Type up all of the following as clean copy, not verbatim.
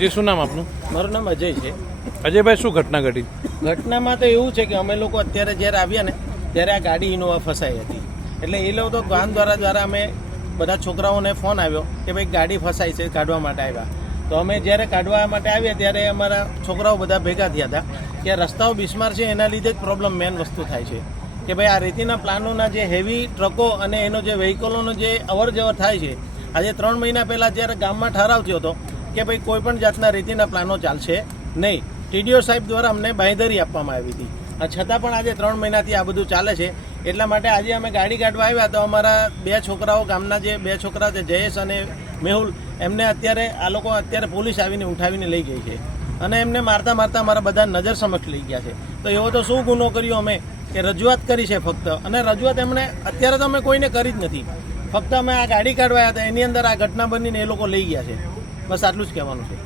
જી, શું નામ આપનું? મારું નામ અજય છે. અજયભાઈ, શું ઘટના ઘટી? ઘટનામાં તો એવું છે કે અમે લોકો અત્યારે જ્યારે આવ્યા ને ત્યારે આ ગાડી ઇનોવા ફસાઈ હતી. એટલે એ લોકો તો ગામ દ્વારા અમે બધા છોકરાઓને ફોન આવ્યો કે ભાઈ ગાડી ફસાઈ છે, કાઢવા માટે આવ્યા. તો અમે જ્યારે કાઢવા માટે આવ્યા ત્યારે અમારા છોકરાઓ બધા ભેગા થયા હતા કે રસ્તાઓ બિસ્માર છે, એના લીધે જ પ્રોબ્લેમ મેન વસ્તુ થાય છે કે ભાઈ આ રેતીના પ્લાનોના જે હેવી ટ્રકો અને એનો જે વ્હીકલોનો જે અવર જવર થાય છે. આજે 3 મહિના પહેલાં જ્યારે ગામમાં ઠરાવ થયો હતો કે ભાઈ કોઈ પણ જાતના રેતીના પ્લાનો ચાલશે નહીં. ટીડીઓ સાહેબ દ્વારા અમને બાંહેધરી આપવામાં આવી હતી. છતાં પણ આજે 3 મહિનાથી આ બધું ચાલે છે. એટલા માટે આજે અમે ગાડી કાઢવા આવ્યા તો અમારા 2 છોકરાઓ, ગામના જે 2 છોકરા છે, જયેશ અને મેહુલ, એમને અત્યારે પોલીસ આવીને ઉઠાવીને લઈ ગઈ છે અને એમને મારતા અમારા બધા નજર સમક્ષ લઈ ગયા છે. તો એવો તો શું ગુનો કર્યો અમે કે રજૂઆત કરી છે ફક્ત, અને રજૂઆત એમણે અત્યારે તો અમે કોઈને કરી જ નથી. ફક્ત અમે આ ગાડી કાઢવા આવ્યા હતા, એની અંદર આ ઘટના બનીને એ લોકો લઈ ગયા છે. બસ આટલું જ કહેવાનું છે.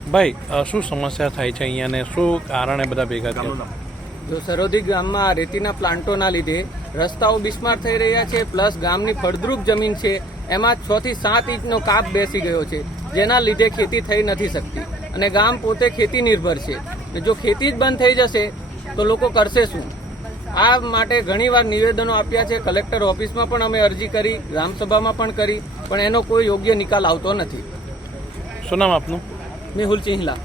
ભાઈ, શું સમસ્યા થાય છે અહીંયા ને શું કારણે બધા ભેગા થયા? જો સરોદી ગામમાં રેતીના પ્લાન્ટોના લીધે રસ્તાઓ બિસ્માર થઈ રહ્યા છે, પ્લસ ગામની ફળદ્રુપ જમીન છે એમાં 6 થી 7 ઇંચનો કાપ બેસી ગયો છે, જેના લીધે ખેતી થઈ નથી શકતી અને ગામ પોતે ખેતી નિર્ભર છે. જો ખેતી જ બંધ થઈ જશે તો લોકો કરશે શું? આ માટે ઘણીવાર નિવેદનો આપ્યા છે. કલેક્ટર ઓફિસમાં પણ અમે અરજી કરી, ગ્રામસભામાં પણ કરી, પણ એનો કોઈ યોગ્ય નિકાલ આવતો નથી. શું નામ આપનું? મેહુલ ચિહલા.